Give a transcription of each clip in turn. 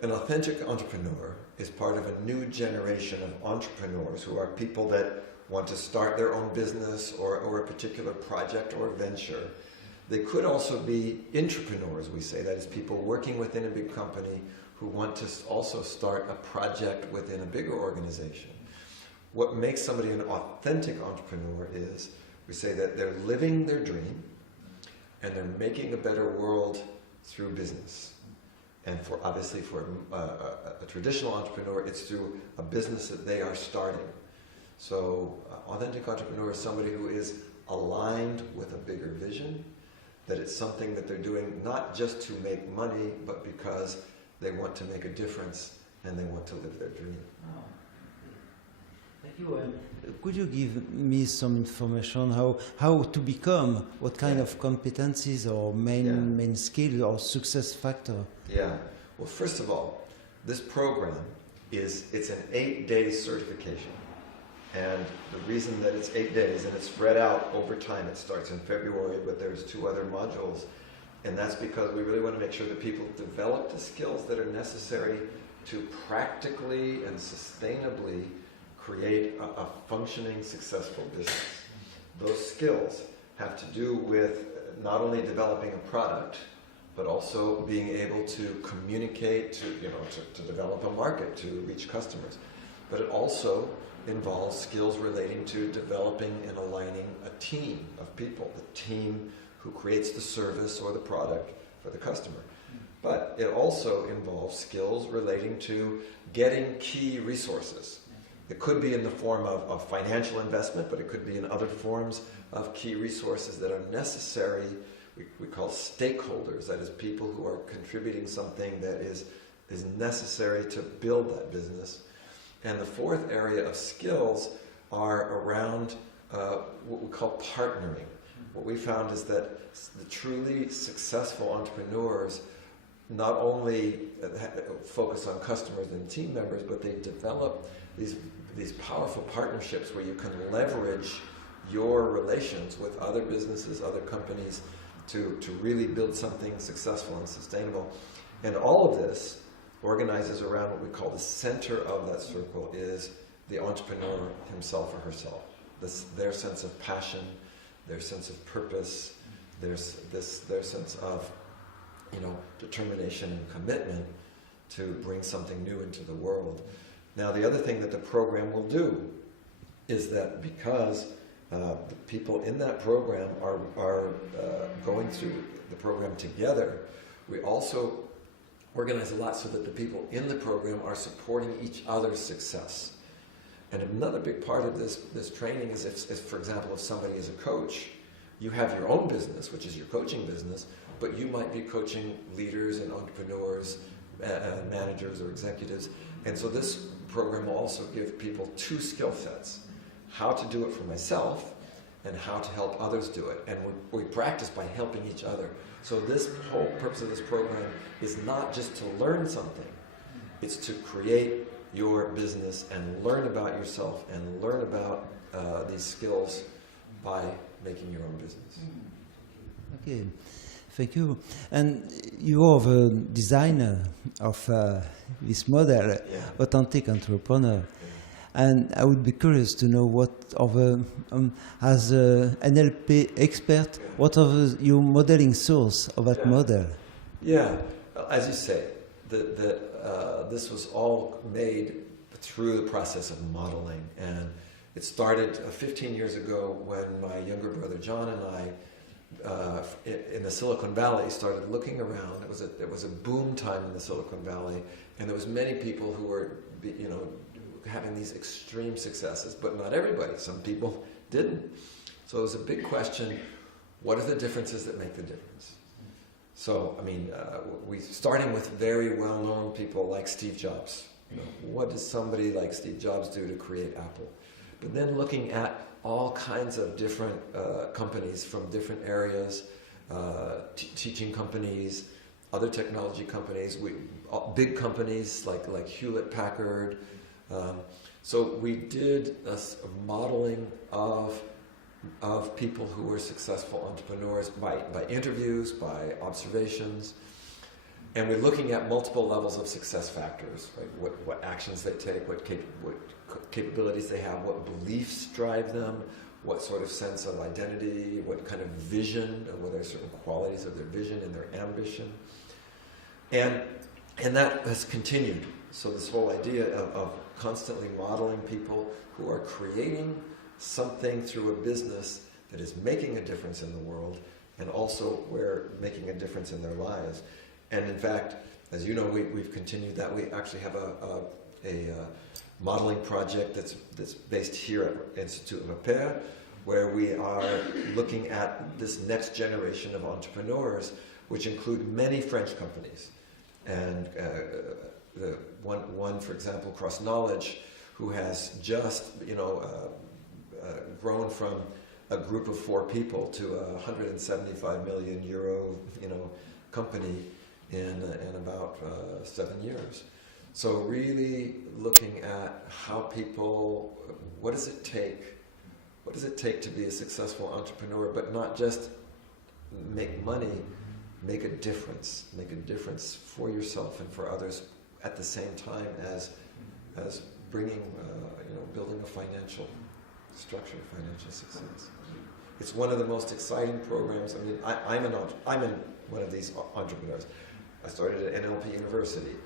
An authentic entrepreneur is part of a new generation of entrepreneurs who are people that want to start their own business or a particular project or venture. They could also be intrapreneurs, we say, that is people working within a big company who want to also start a project within a bigger organization. What makes somebody an authentic entrepreneur is, we say that they're living their dream and they're making a better world through business. And obviously for a traditional entrepreneur, it's through a business that they are starting. So authentic entrepreneur is somebody who is aligned with a bigger vision, that it's something that they're doing not just to make money, but because they want to make a difference and they want to live their dream. Oh. Thank you. Could you give me some information how to become, what kind of competencies or main skill or success factor? Yeah. Well, first of all, this program it's an 8-day certification. And the reason that it's 8 days, and it's spread out over time, it starts in February, but there's 2 other modules. And that's because we really want to make sure that people develop the skills that are necessary to practically and sustainably create a functioning, successful business. Those skills have to do with not only developing a product, but also being able to communicate, to develop a market, to reach customers. But it also involves skills relating to developing and aligning a team of people, the team who creates the service or the product for the customer. But it also involves skills relating to getting key resources. It could be in the form of financial investment, but it could be in other forms of key resources that are necessary. We call stakeholders, that is people who are contributing something that is necessary to build that business. And the fourth area of skills are around what we call partnering. What we found is that the truly successful entrepreneurs not only focus on customers and team members, but they develop these powerful partnerships where you can leverage your relations with other businesses, other companies, to really build something successful and sustainable. And all of this organizes around what we call the center of that circle is the entrepreneur himself or herself. Their sense of passion, their sense of purpose, their sense of determination and commitment to bring something new into the world. Now the other thing that the program will do is that because the people in that program are going through the program together, we also organize a lot so that the people in the program are supporting each other's success. And another big part of this training is if, for example, if somebody is a coach, you have your own business, which is your coaching business, but you might be coaching leaders and entrepreneurs, managers or executives. And so this program will also give people 2 skill sets: how to do it for myself and how to help others do it. And we practice by helping each other. So this whole purpose of this program is not just to learn something, it's to create your business and learn about yourself and learn about these skills by making your own business. Okay, thank you. And you are the designer of this model, authentic entrepreneur. And I would be curious to know what as an NLP expert, what are your modeling source of that model? Yeah, as you say, this was all made through the process of modeling. And it started 15 years ago when my younger brother John and I, in the Silicon Valley, started looking around. It was a boom time in the Silicon Valley, and there was many people who were, having these extreme successes, but not everybody. Some people didn't. So it was a big question: what are the differences that make the difference? So, we starting with very well-known people like Steve Jobs. What does somebody like Steve Jobs do to create Apple? But then looking at all kinds of different companies from different areas, teaching companies, other technology companies, big companies like Hewlett-Packard. So we did a modeling of people who were successful entrepreneurs by interviews, by observations. And we're looking at multiple levels of success factors, right? What actions they take, what capabilities they have, what beliefs drive them, what sort of sense of identity, what kind of vision, what are certain qualities of their vision and their ambition. And that has continued. So this whole idea of constantly modeling people who are creating something through a business that is making a difference in the world, and also making a difference in their lives. And in fact, as you know, we've continued that. We actually have a modeling project that's based here at Institut Repere, where we are looking at this next generation of entrepreneurs, which include many French companies. And the one, for example, Cross Knowledge, who has just grown from a group of 4 people to a 175 million euro company in about 7 years. So really looking at how people, what does it take to be a successful entrepreneur, but not just make money, make a difference for yourself and for others at the same time as bringing, building a financial structure, financial success. It's one of the most exciting programs. I mean, I'm in one of these entrepreneurs. I started at NLP University.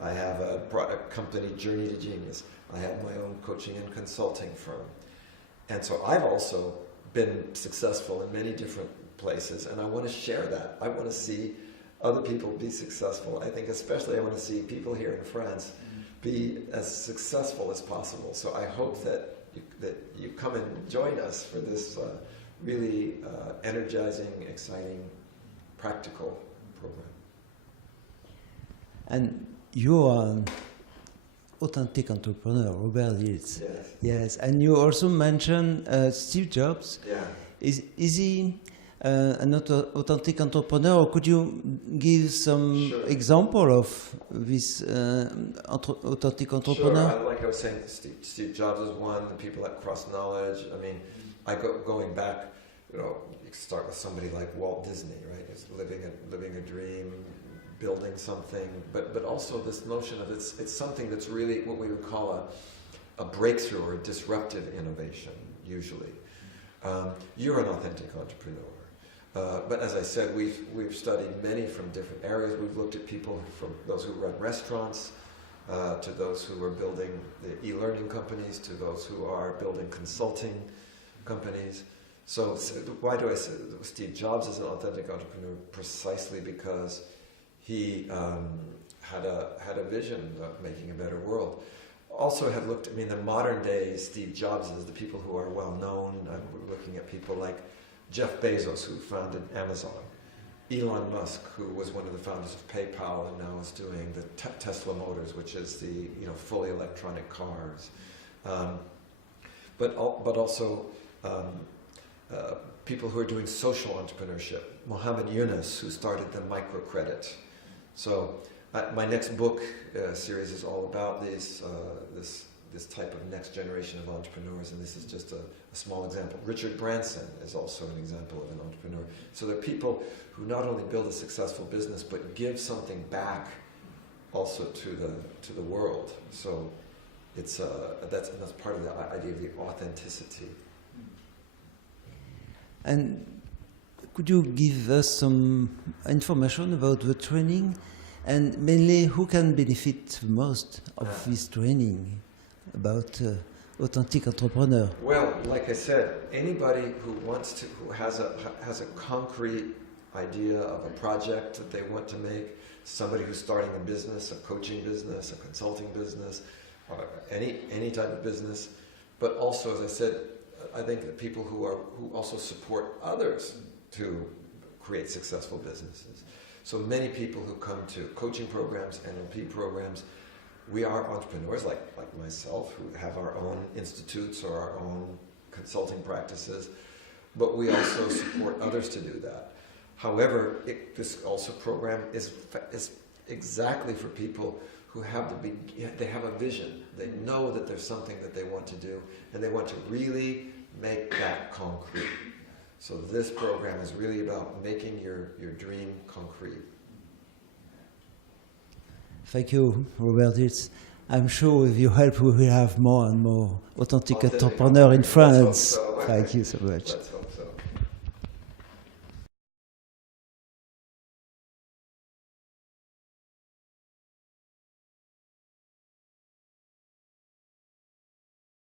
I have a company, Journey to Genius. I have my own coaching and consulting firm. And so I've also been successful in many different places, and I want to share that. I want to see other people be successful. I think especially I want to see people here in France be as successful as possible. So I hope that you come and join us for this really energizing, exciting, practical program. And you are an authentic entrepreneur, Robert Dilts. Yes. Yes, and you also mentioned Steve Jobs. Yeah. Is he an authentic entrepreneur, or could you give some example of this authentic entrepreneur? Sure. Like I was saying, Steve Jobs is one. The people at Cross Knowledge. I mean, going back, you start with somebody like Walt Disney, right? It's living a dream, building something, but also this notion of it's something that's really what we would call a breakthrough or a disruptive innovation. Usually, you're an authentic entrepreneur. But as I said, we've studied many from different areas. We've looked at people from those who run restaurants, to those who are building the e-learning companies, to those who are building consulting companies. So why do I say Steve Jobs is an authentic entrepreneur? Precisely because he had a vision of making a better world. Also have looked, I mean, the modern day Steve Jobs is the people who are well known. We're looking at people like Jeff Bezos, who founded Amazon, Elon Musk, who was one of the founders of PayPal and now is doing the Tesla Motors, which is the fully electronic cars, but also people who are doing social entrepreneurship. Mohammed Yunus, who started the microcredit. So my next book series is all about this type of next generation of entrepreneurs, and this is just a small example. Richard Branson is also an example of an entrepreneur. So they're people who not only build a successful business, but give something back also to the world. So it's that's part of the idea of the authenticity. And could you give us some information about the training, and mainly who can benefit the most of this training about authentic entrepreneur? Well, like I said, anybody who has a concrete idea of a project that they want to make, somebody who's starting a business, a coaching business, a consulting business, or any type of business, but also, as I said, I think that people who also support others to create successful businesses. So many people who come to coaching programs, NLP programs, we are entrepreneurs like myself who have our own institutes or our own consulting practices, but we also support others to do that. However, this also program is exactly for people who have a vision. They know that there's something that they want to do, and they want to really make that concrete. So this program is really about making your dream concrete. Thank you, Robert Dilts. I'm sure with your help we will have more and more authentic Authentic entrepreneurs in entrepreneurs. Let's hope France. so. Thank you so much. Let's hope.